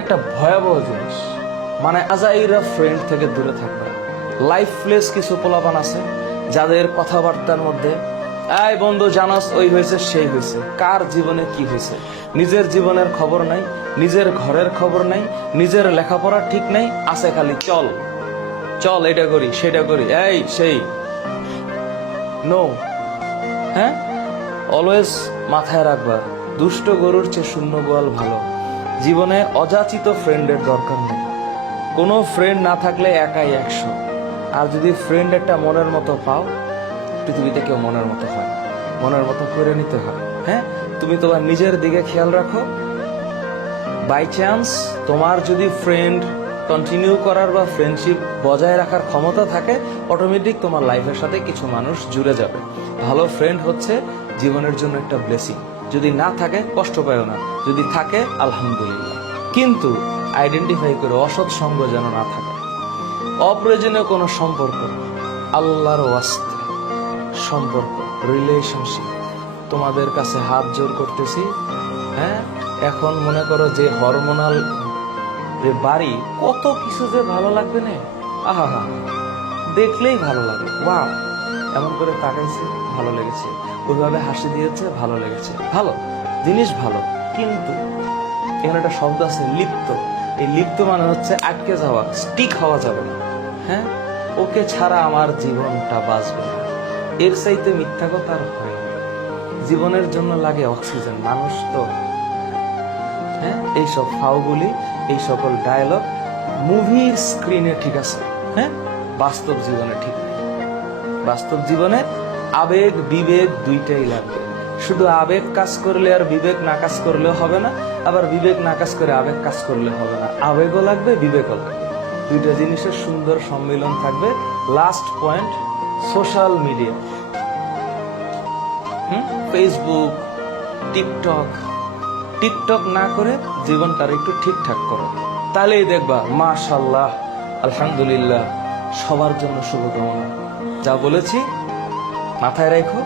একটা ভয়াবহ জিনিস, মানে আজাইরা ফ্রেন্ড থেকে দূরে থাকবে। লাইফলেস কিছু পোলাপান আছে যাদের কথাবার্তার মধ্যে এই বন্ধু জানাস ওই হয়েছে সেই হয়েছে, কার জীবনে কি হয়েছে নিজের জীবনের খবর নাই, নিজের ঘরের খবর নাই, নিজের লেখাপড়া ঠিক নাই, আছে খালি চল চল এটা করি সেটা করি এই সেই। নো, হ্যাঁ, অলওয়েজ মাথায় রাখবা, দুষ্ট গরুর চেয়ে শূন্য গোয়াল ভালো। জীবনে অযাচিত ফ্রেন্ডের দরকার নেই। কোনো ফ্রেন্ড না থাকলে একাই 100। আর যদি ফ্রেন্ড একটা মনের মতো পাও, পৃথিবীতে কেউ মনের মতো হয় না, মনের মতো করে নিতে হয়। হ্যাঁ, তুমি তোমার নিজের দিকে খেয়াল রাখো। বাই চান্স তোমার যদি ফ্রেন্ড কন্টিনিউ করার বা ফ্রেন্ডশিপ বজায় রাখার ক্ষমতা থাকে, অটোমেটিক তোমার লাইফের সাথে কিছু মানুষ জুড়ে যাবে। ভালো ফ্রেন্ড হচ্ছে জীবনের জন্য একটা ব্লেসিং। যদি না থাকে কষ্ট পায়ও না, যদি থাকে আলহামদুলিল্লাহ। কিন্তু আইডেন্টিফাই করে অসৎ সঙ্গ যেন না থাকে। অপ্রয়োজনীয় কোনো সম্পর্ক, আল্লাহর ওয়াস্তে সম্পর্ক, রিলেশনশিপ, তোমাদের কাছে হাত জোর করতেছি। হ্যাঁ, এখন মনে করো যে হরমোনাল যে বাড়ি, কত কিছু যে ভালো লাগবে না, আহা হা, দেখলেই ভালো লাগে। ওয়াও, এমন করে তাকাইছে ভালো লেগেছে, ওইভাবে হাসি দিয়েছে ভালো লেগেছে, ভালো জিনিস ভালো। কিন্তু এখানে একটা শব্দ আছে লিপ্ত। এই লিপ্ত মানে হচ্ছে আটকে যাওয়া, স্টিক হওয়া যাবে না। হ্যাঁ, ওকে ছাড়া আমার জীবনটা বাঁচবে না, এর চাইতে মিথ্যা কথা আর হয় না। জীবনের জন্য লাগে অক্সিজেন, মানুষ তো। হ্যাঁ, এইসব ফাউগুলি, এই সকল ডায়লগ মুভির স্ক্রিনে ঠিক আছে, হ্যাঁ, বাস্তব জীবনে ঠিক নেই। বাস্তব জীবনে আবেগ বিবেক দুইটাই লাগবে। শুধু আবেগ কাজ করলে আর বিবেক না কাজ করলেও হবে না, আবার বিবেক না কাজ করে আবেগ কাজ করলে হবে না। আবেগও লাগবে, বিবেকও লাগবে, দুইটা জিনিসের সুন্দর সম্মিলন থাকবে। Last point, social media, Facebook, TikTok না করে জীবনটার একটু ঠিকঠাক করো, তাহলেই দেখবা মাশাআল্লাহ আলহামদুলিল্লাহ, সবার জন্য শুভকামনা। যা বলেছি মাথায় রাখো।